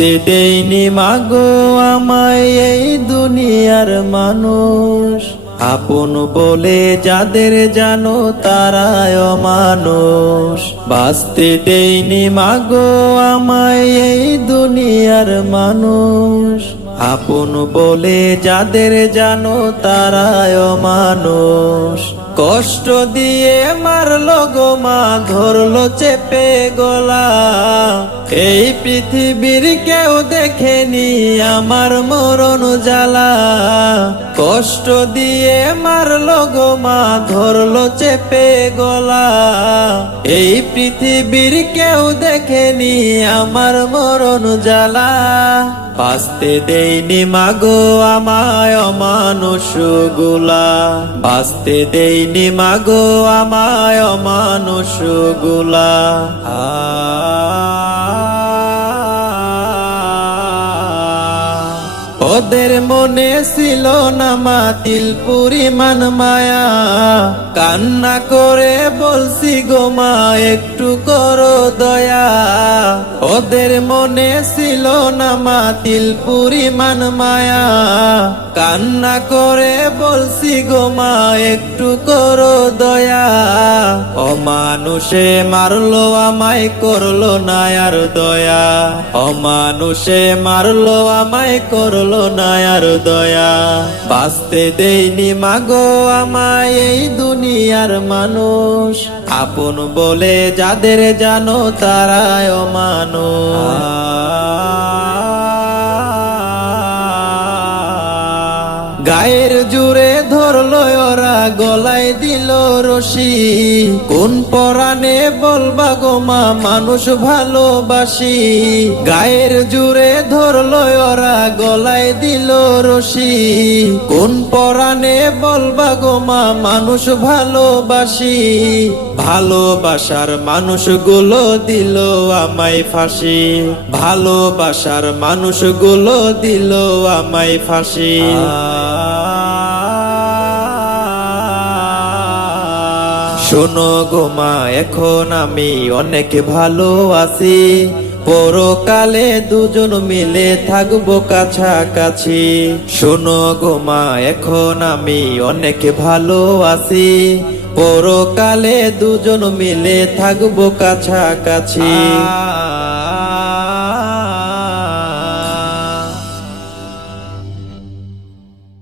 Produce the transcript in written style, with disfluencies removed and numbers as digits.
বাঁচতে দেয়নি মাগো আমায় এই দুনিয়ার মানুষ, আপন বলে যাদের জানো তারাই অমানুষ। বাঁচতে দেয়নি মাগো আমায় এই দুনিয়ার মানুষ, আপন বলে যাদের জানো তারাই অমানুষ। কষ্ট দিয়ে মারলো গো মা, ধরলো চেপে গলা, এই পৃথিবীর কেউ দেখেনি আমার মরণ জ্বালা। কষ্ট দিয়ে মারলো গো মা, ধরলো চেপে গলা, এই পৃথিবীর কেউ দেখেনি আমার মরণ জ্বালা। বাঁচতে দেয়নি মাগো আমায় অমানুষ গুলা, বাঁচতে দেয়নি মাগো আমায় অমানুষ গুলা। ওদের মনে ছিল না মাতিল পরিমাণ মায়া, কান্না করে বলছি গো মা একটু করো দয়া। ওদের মনে ছিল না মাতিল পরিমাণ মায়া, কান্না করে বলছি গো মা একটু করো দয়া। অমানুষে মারলো আমায় করলো না আর দয়া, অমানুষে মারলো আমায় করলো না আর দয়া। বাঁচতে দেয়নি মাগো আমায় এই দুনিয়ার মানুষ, আপন বলে যাদের জানো তারাই অমানুষ। গায়ের জুড়ে ধরলো ওরা, গলায় দিল রশি, কোন পরাণে বলবা গো মা মানুষ ভালোবাসি। গায়ের জুড়ে ধরলো ওরা, গলায় দিল রশি, কোন পরাণে বলবা গো মা মানুষ ভালোবাসি। ভালোবাসার মানুষগুলো দিল আমায় ফাঁসি, ভালোবাসার মানুষগুলো দিল আমায় ফাঁসি। শোনো গো মা এখন আমি অনেক ভালো আছি, পরকালে দুজন মিলে থাকবো কাছাকাছি। শোনো গো মা এখন আমি অনেক ভালো আছি, পরকালে দুজন মিলে থাকবো কাছাকাছি।